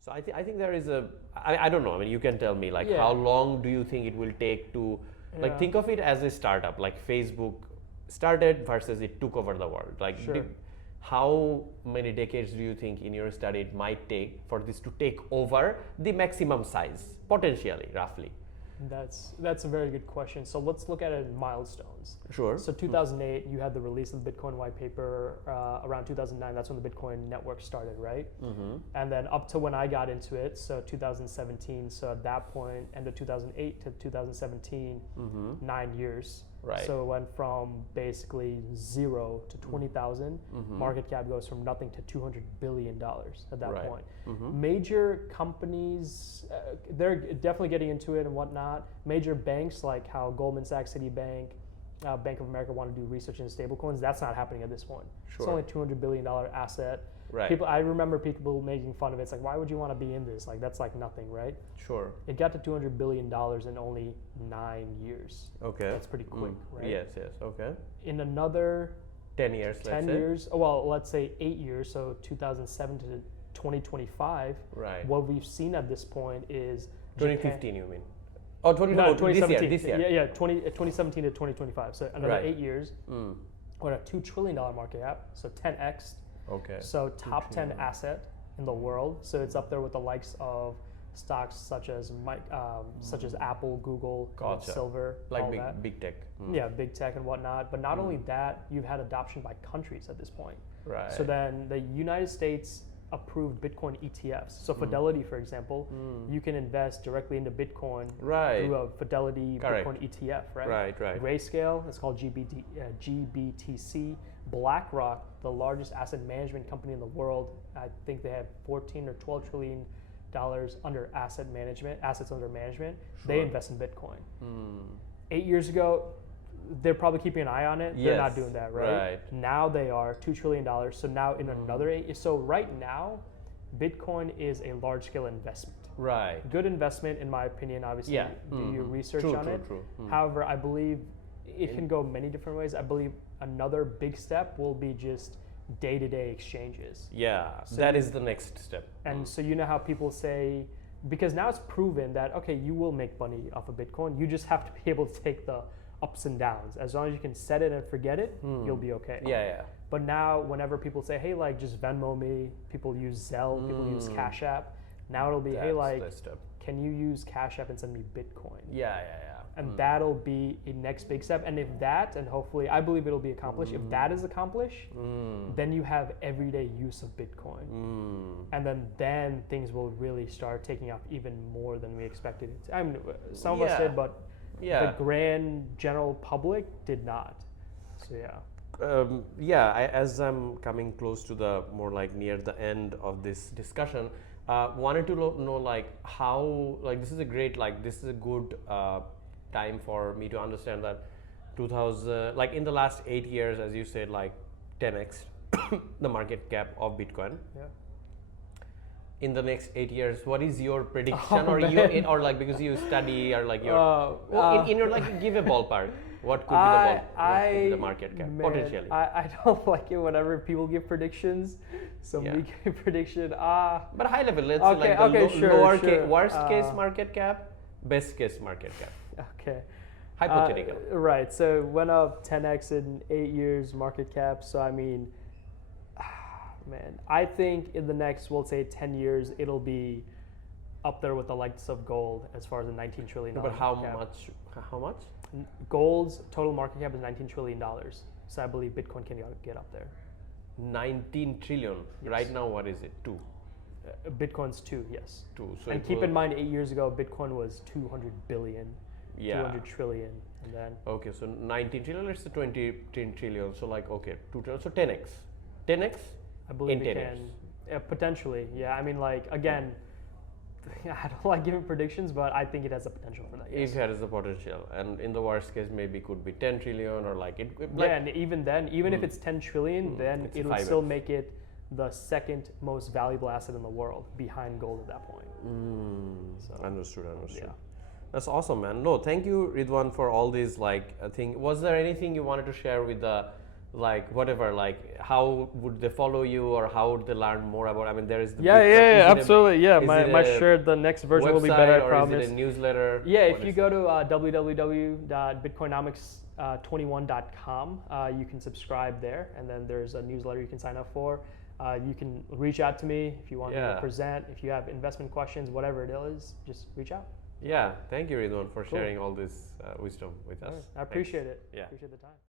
So I think there is I don't know. I mean, you can tell me like Yeah. how long do you think it will take to like Yeah. think of it as a startup like Facebook started versus it took over the world. Like Sure. how many decades do you think in your study it might take for this to take over the maximum size potentially roughly? That's a very good question. So let's look at it in milestones. Sure. So 2008, you had the release of the Bitcoin white paper. Around 2009, that's when the Bitcoin network started, right? Mm-hmm. And then up to when I got into it, so 2017. So at that point, end of 2008 to 2017, 9 years. Right. So it went from basically 0 to 20,000. Market cap goes from nothing to $200 billion at that Right. point. Major companies, they're definitely getting into it and whatnot. Major banks like how Goldman Sachs, Citibank, Bank of America want to do research in stablecoins. That's not happening at this point. Sure. It's only a $200 billion asset. Right. I remember people making fun of it. It's like, why would you want to be in this? Like, that's like nothing, right? Sure. It got to $200 billion in only 9 years. Okay. That's pretty quick, right? Yes. Okay. In another 10 years. 10 let's say. years, well, let's say 8 years, so 2007 to 2025, Right. what we've seen at this point is 2015, you mean? Oh, 20, No, no, 2017. This year. Yeah, 2017 to 2025. So another Right. 8 years. We're at a $2 trillion market cap, so 10x. Okay. So top 10 asset in the world. So it's up there with the likes of stocks such as Apple, Google, Gotcha. Silver, Like all that. big tech. Yeah, big tech and whatnot. But not only that, you've had adoption by countries at this point. Right. So then the United States approved Bitcoin ETFs. So Fidelity, for example, you can invest directly into Bitcoin Right. through a Fidelity Correct. Bitcoin ETF, right? Right. Grayscale, it's called GBTC. BlackRock, the largest asset management company in the world, I think they have 14 or 12 trillion dollars under assets under management. They Sure. invest in Bitcoin. 8 years ago, they're probably keeping an eye on it. They're not Yes, doing that, right? right. Now they are $2 trillion. So now in another 8, so right now, Bitcoin is a large scale investment. Right. Good investment, in my opinion. Obviously, Yeah. do your research True, on true, it. true. However, I believe it can go many different ways. I believe another big step will be just day-to-day exchanges. Yeah. So that you- is the next step. And so you know how people say, because now it's proven that, okay, you will make money off of Bitcoin. You just have to be able to take the ups and downs. As long as you can set it and forget it, you'll be okay. Yeah. But now whenever people say, hey, like just Venmo me, people use Zelle, people use Cash App. Now it'll be, hey, That's like, the step. can you use Cash App and send me Bitcoin? Yeah. And that'll be a next big step. And if that, and hopefully, I believe it'll be accomplished. If that is accomplished, then you have everyday use of Bitcoin. And then things will really start taking off even more than we expected it to. I mean, some of us Yeah. did, but Yeah. the grand general public did not. So yeah. As I'm coming close to the more like near the end of this discussion, wanted to know like how like this is a good time for me to understand that 2000 like in the last 8 years, as you said, like 10x the market cap of Bitcoin. Yeah. In the next 8 years, what is your prediction, Oh, or man. or like because you study or like your in your like give a ballpark, what could be the market cap man, potentially? I don't like it whenever people give predictions. So Yeah. me give a prediction, But high level, let's Okay, say like the okay, sure, lower sure. worst case market cap, best case market cap. okay. Hypothetical. Right. So went up 10x in 8 years market cap. So I mean, man, I think in the next, we'll say 10 years, it'll be up there with the likes of gold as far as the 19 trillion. But how cap. much? How much? Gold's total market cap is 19 trillion dollars. So I believe Bitcoin can get up there. 19 trillion. Yes. Right now, what is it? 2. Bitcoin's 2, yes. 2. So And it keep will- in mind, 8 years ago, Bitcoin was 200 billion, Yeah. 200 trillion, and then Okay, so 19 trillion. Let's say 20 trillion. So like okay, 2 trillion. So 10x. 10x. I believe In it 10 can. years. Potentially, yeah. I mean, like again, I don't like giving predictions, but I think it has the potential for that. Yes. It has the potential, and in the worst case, maybe could be 10 trillion or like it. Yeah, and even then, even if it's 10 trillion, then It's it'll 5x. still make it the second most valuable asset in the world behind gold at that point. So, Understood. yeah. That's awesome, man. No, thank you, Ridwan, for all these like thing. Was there anything you wanted to share with the like whatever, like how would they follow you or how would they learn more about? I mean, there is the Yeah, big- yeah, is yeah, it a- absolutely. Yeah, is my, it my a shirt, the next version will be website better, I or promise. is it a newsletter? Yeah, What if you is go it? to www.bitcoinomics21.com, you can subscribe there, and then there's a newsletter you can sign up for. You can reach out to me if you want me Yeah. to present. If you have investment questions, whatever it is, just reach out. Yeah, thank you, Ridwan, for Cool. sharing all this wisdom with us. I appreciate it. Yeah. Appreciate the time.